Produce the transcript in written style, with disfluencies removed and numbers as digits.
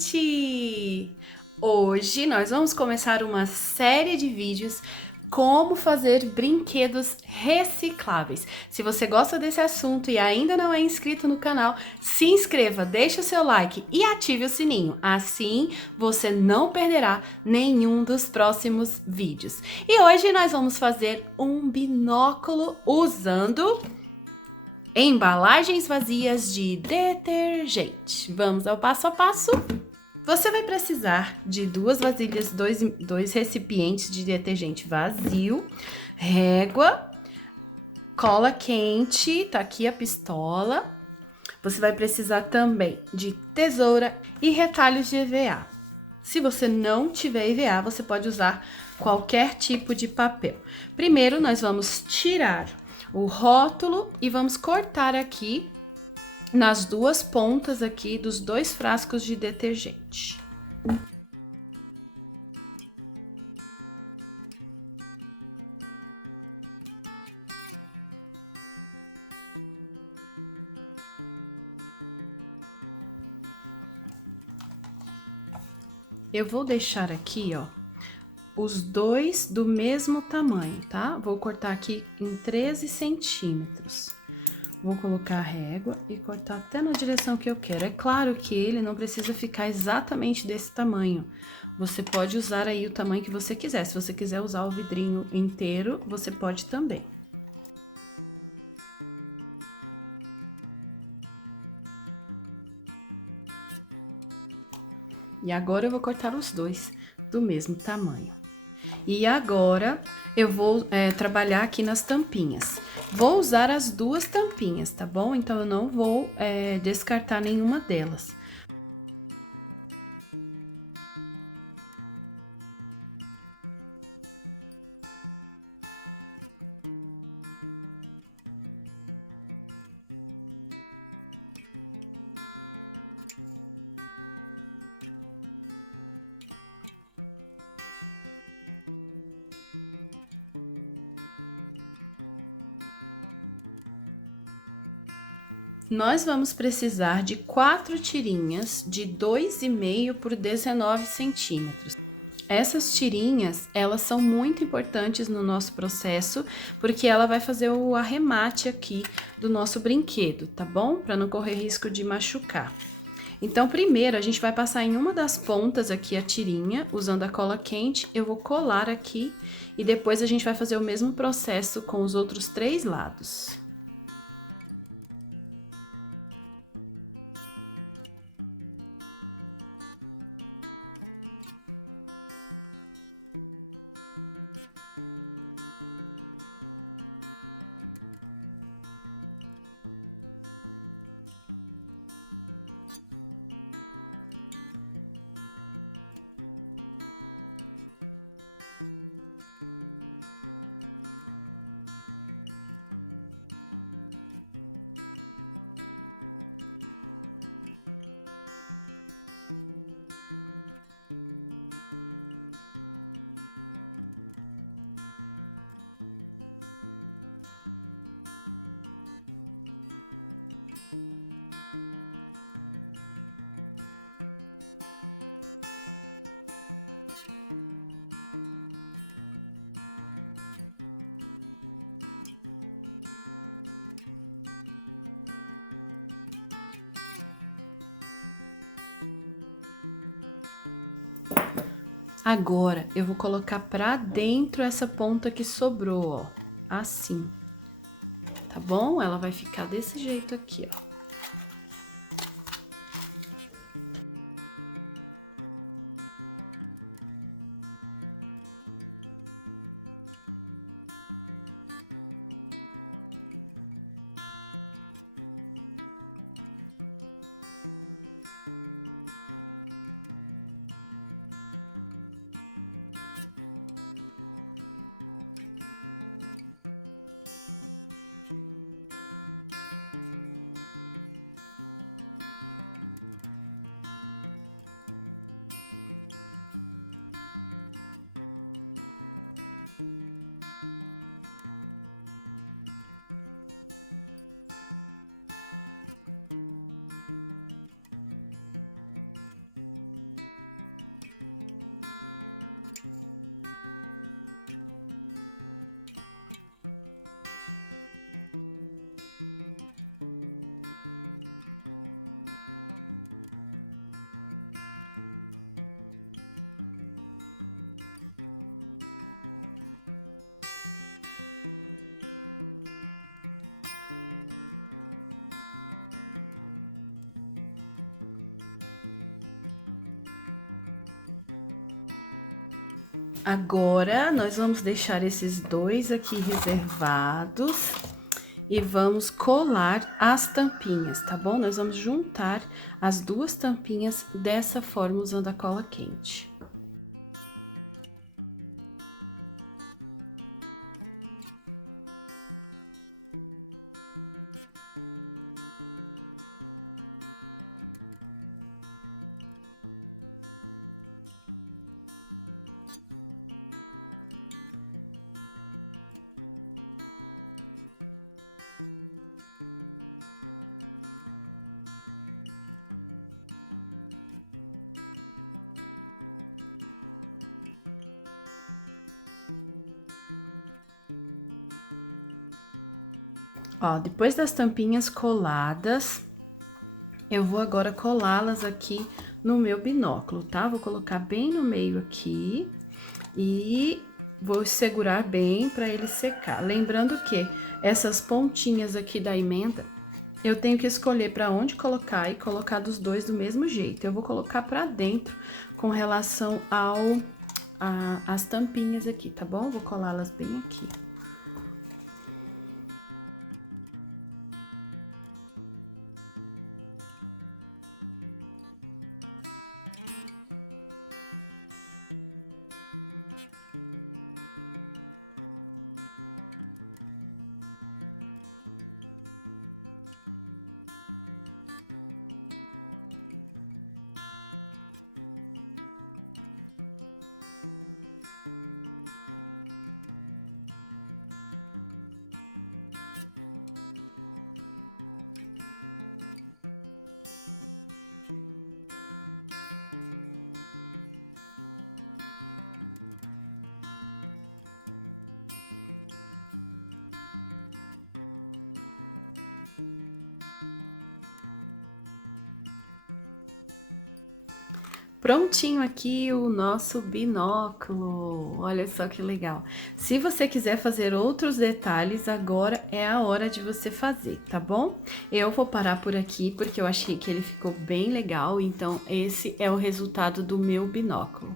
gente! Hoje nós vamos começar uma série de vídeos como fazer brinquedos recicláveis. Se você gosta desse assunto e ainda não é inscrito no canal, se inscreva, deixe o seu like e ative o sininho. Assim você não perderá nenhum dos próximos vídeos. E hoje nós vamos fazer um binóculo usando embalagens vazias de detergente. Vamos ao passo a passo? Você vai precisar de 2 vasilhas, dois recipientes de detergente vazio, régua, cola quente, tá aqui a pistola. Você vai precisar também de tesoura e retalhos de EVA. Se você não tiver EVA, você pode usar qualquer tipo de papel. Primeiro, nós vamos tirar o rótulo e vamos cortar aqui nas duas pontas aqui dos 2 frascos de detergente. Eu vou deixar aqui, ó, os 2 do mesmo tamanho, tá? Vou cortar aqui em 13 centímetros. Vou colocar a régua e cortar até na direção que eu quero. É claro que ele não precisa ficar exatamente desse tamanho. Você pode usar aí o tamanho que você quiser. Se você quiser usar o vidrinho inteiro, você pode também. E agora eu vou cortar os 2 do mesmo tamanho. E agora eu vou trabalhar aqui nas tampinhas. Vou usar as 2 tampinhas, tá bom? Então eu não vou descartar nenhuma delas. Nós vamos precisar de 4 tirinhas de 2,5 por 19 centímetros. Essas tirinhas, elas são muito importantes no nosso processo, porque ela vai fazer o arremate aqui do nosso brinquedo, tá bom? Para não correr risco de machucar. Então, primeiro a gente vai passar em uma das pontas aqui a tirinha, usando a cola quente. Eu vou colar aqui e depois a gente vai fazer o mesmo processo com os outros 3 lados. Agora, eu vou colocar pra dentro essa ponta que sobrou, ó, assim, tá bom? Ela vai ficar desse jeito aqui, ó. Agora, nós vamos deixar esses dois aqui reservados e vamos colar as tampinhas, tá bom? Nós vamos juntar as duas tampinhas dessa forma, usando a cola quente. Ó, depois das tampinhas coladas, eu vou agora colá-las aqui no meu binóculo, tá? Vou colocar bem no meio aqui e vou segurar bem para ele secar. Lembrando que essas pontinhas aqui da emenda, eu tenho que escolher para onde colocar e colocar dos dois do mesmo jeito. Eu vou colocar para dentro com relação às tampinhas aqui, tá bom? Vou colá-las bem aqui. Prontinho aqui o nosso binóculo, olha só que legal. Se você quiser fazer outros detalhes, agora é a hora de você fazer, tá bom? Eu vou parar por aqui porque eu achei que ele ficou bem legal, então esse é o resultado do meu binóculo.